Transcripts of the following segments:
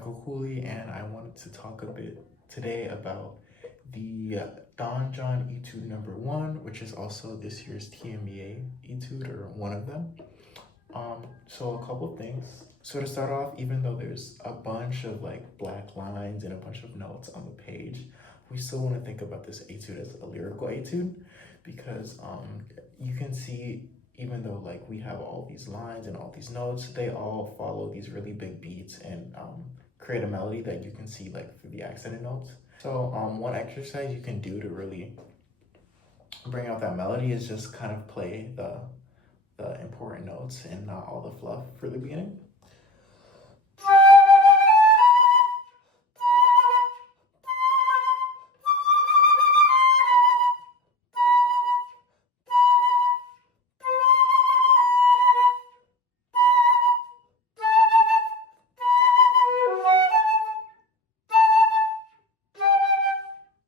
Michael Cooley, and I wanted to talk a bit today about the Donjon Etude number 1, which is also this year's TMEA Etude, or one of them. So a couple things. So to start off, even though there's a bunch of like black lines and a bunch of notes on the page, we still want to think about this etude as a lyrical etude, because you can see, even though like we have all these lines and all these notes, they all follow these really big beats and create a melody that you can see like through the accented notes. So one exercise you can do to really bring out that melody is just kind of play the important notes and not all the fluff for the beginning.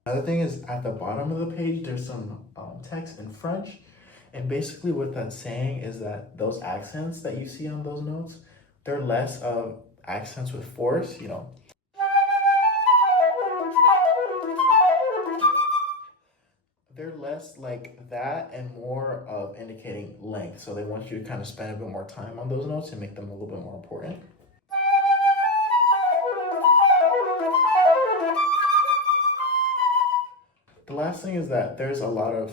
Another thing is at the bottom of the page, there's some text in French. And basically what that's saying is that those accents that you see on those notes, they're less of accents with force, you know. They're less like that and more of indicating length. So they want you to kind of spend a bit more time on those notes and make them a little bit more important. The last thing is that there's a lot of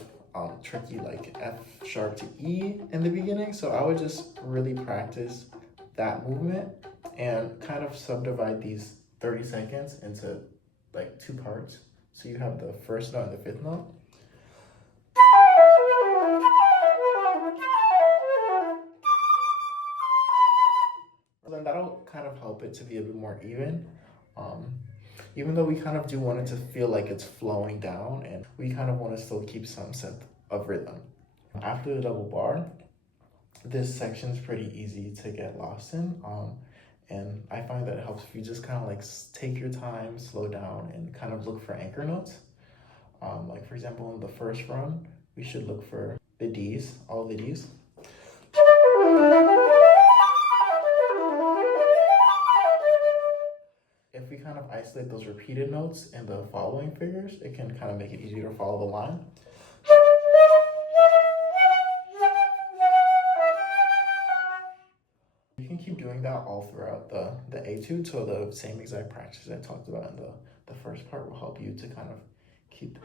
tricky like F sharp to E in the beginning. So I would just really practice that movement and kind of subdivide these 30 seconds into like 2 parts. So you have the first note and the 5th note. Then that'll kind of help it to be a bit more even. Even though we kind of do want it to feel like it's flowing down, and we kind of want to still keep some sense of rhythm. After the double bar, this section's pretty easy to get lost in. And I find that it helps if you just kind of like take your time, slow down, and kind of look for anchor notes. Like for example, in the first run, we should look for the Ds, all the Ds. If we kind of isolate those repeated notes in the following figures, it can kind of make it easier to follow the line. You can keep doing that all throughout the etude, so the same exact practice I talked about in the first part will help you to kind of keep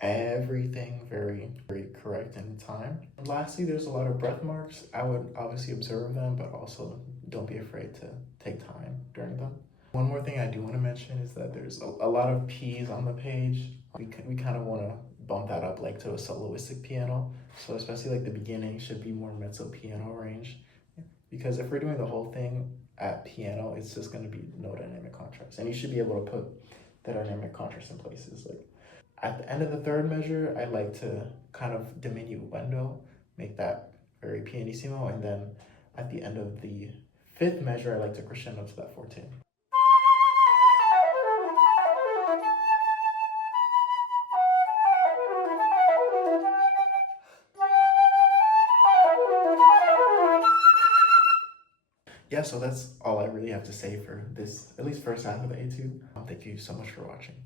everything very, very correct in time. And lastly, there's a lot of breath marks. I would obviously observe them, but also don't be afraid to take time during them. One more thing I do want to mention is that there's a lot of P's on the page. We kind of want to bump that up like to a soloistic piano. So especially like the beginning should be more mezzo piano range. Because if we're doing the whole thing at piano, it's just going to be no dynamic contrast. And you should be able to put the dynamic contrast in places. Like at the end of the 3rd measure, I like to kind of diminuendo, make that very pianissimo. And then at the end of the 5th measure, I like to crescendo to that forte. Yeah, so that's all I really have to say for this, at least first half of the etude. Thank you so much for watching.